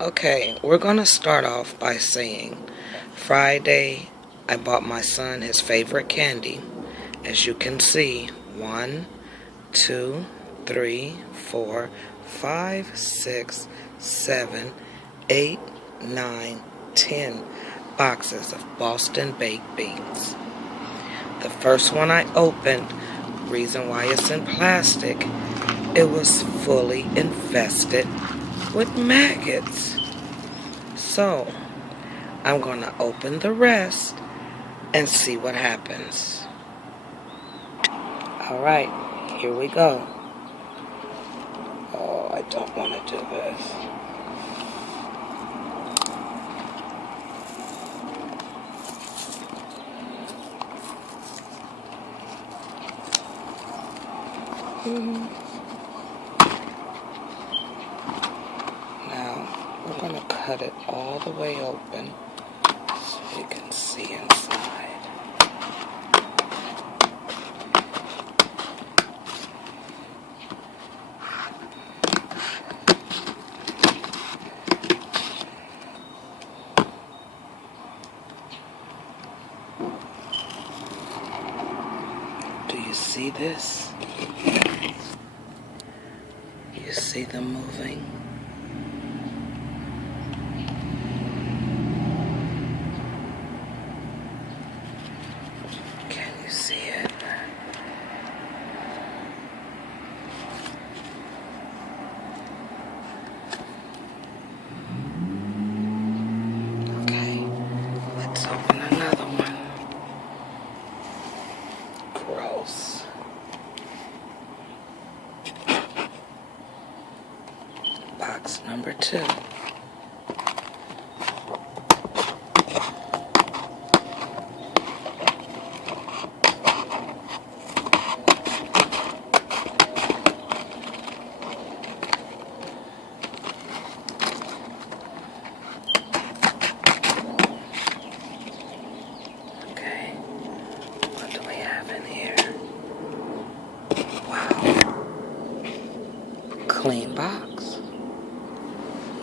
Okay, we're gonna start off by saying Friday I bought my son his favorite candy. As you can see, 1, 2, 3, 4, 5, 6, 7, 8, 9, 10 boxes of Boston baked beans. The first one I opened, reason why it's in plastic, it was fully infested with maggots. So, I'm going to open the rest and see what happens. Alright, here we go. Oh, I don't want to do this. Now, we're going to cut it all the way open so you can see inside. Do you see this? You see them moving? Can you see it? Okay, let's open another one. Gross. Box number 2. Okay, what do we have in here? Wow. Clean box.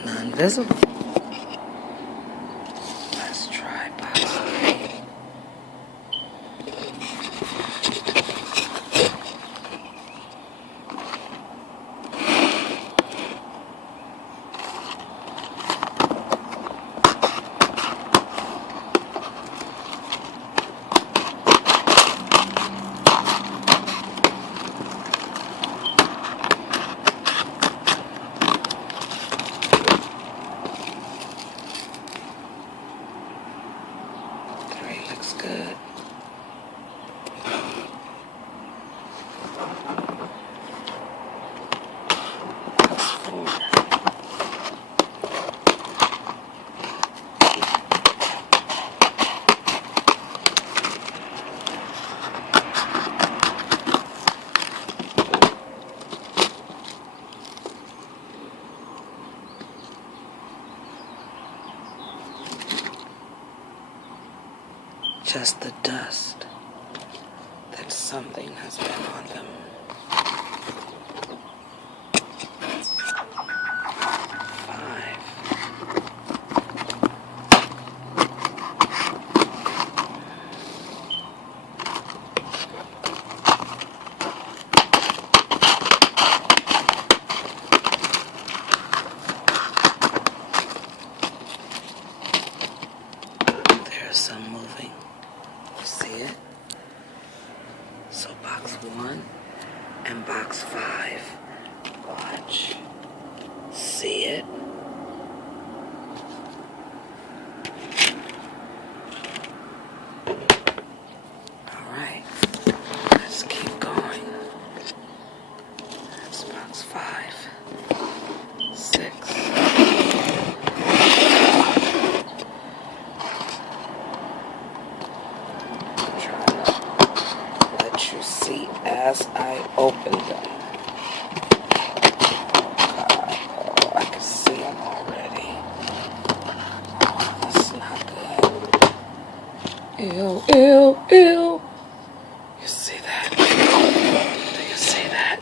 None visible. Let's try box 3. Looks good. Box 4. Just the dust that something has been on them. 5. There's some moving. See it? So box 1 and box 5. Watch. See it? Alright. Let's keep going. That's box 5. 6. You see as I open them. God, oh, I can see them already. Oh, that's not good. Ew, ew, ew. You see that? Do you see that?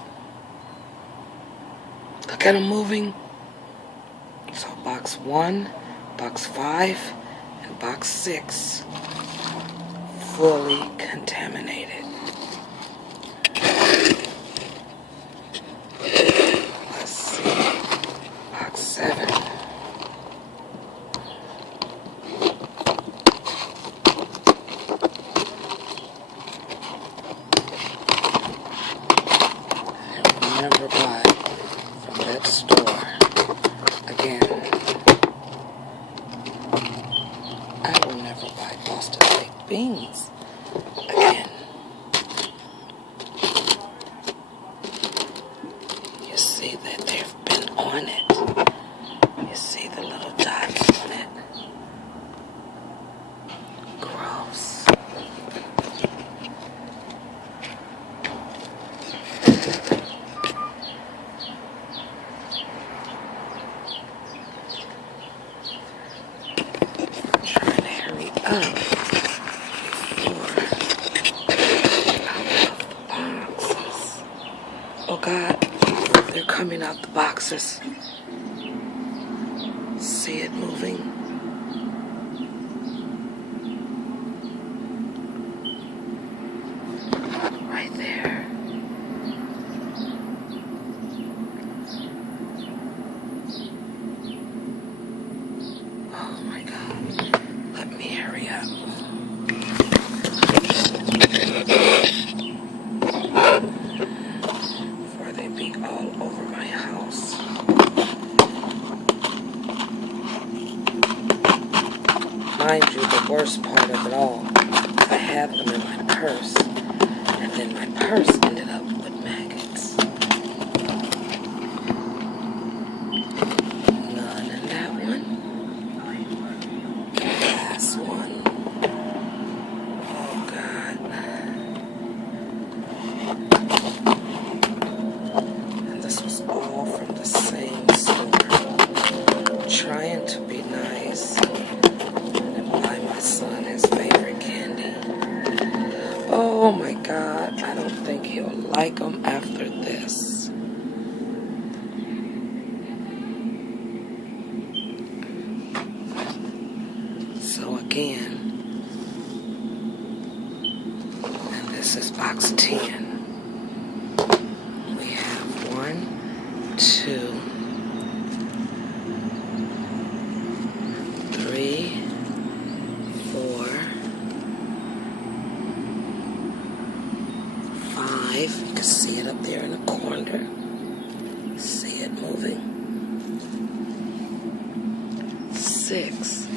Look at them moving. So box 1, box 5, and box 6 fully contaminated. Let's see, box 7. Never buy from that store again. I will never buy Boston baked beans again. You see that they've been on it. You see the little dots on it. Gross. Trying to hurry up before out of the boxes. Oh God, they're coming out the boxes. See it moving? Right there. Oh my God. Let me hurry up. Before they be all over my house. Mind you, the worst part of it all, I had them in my purse, and then my purse ended up with maggots. None in that one. Last one. Oh God. And this was all from the same store. Trying to be nice. Buy my son his favorite candy. Oh my God, I don't think he'll like them after this. So again, and this is box 10. We have 1, 2, 3, 4, 5. You can see it up there in the corner. See it moving. 6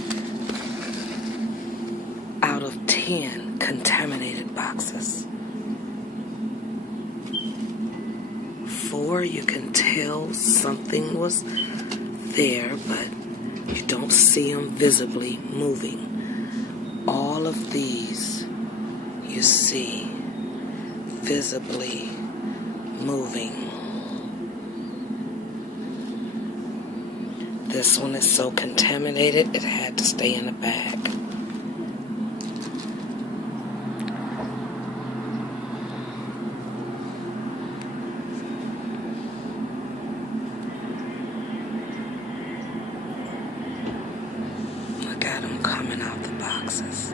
out of 10 contaminated boxes. 4, you can tell something was there, but you don't see them visibly moving. All of these you see visibly moving. This one is so contaminated it had to stay in a bag. Look at them coming out the boxes.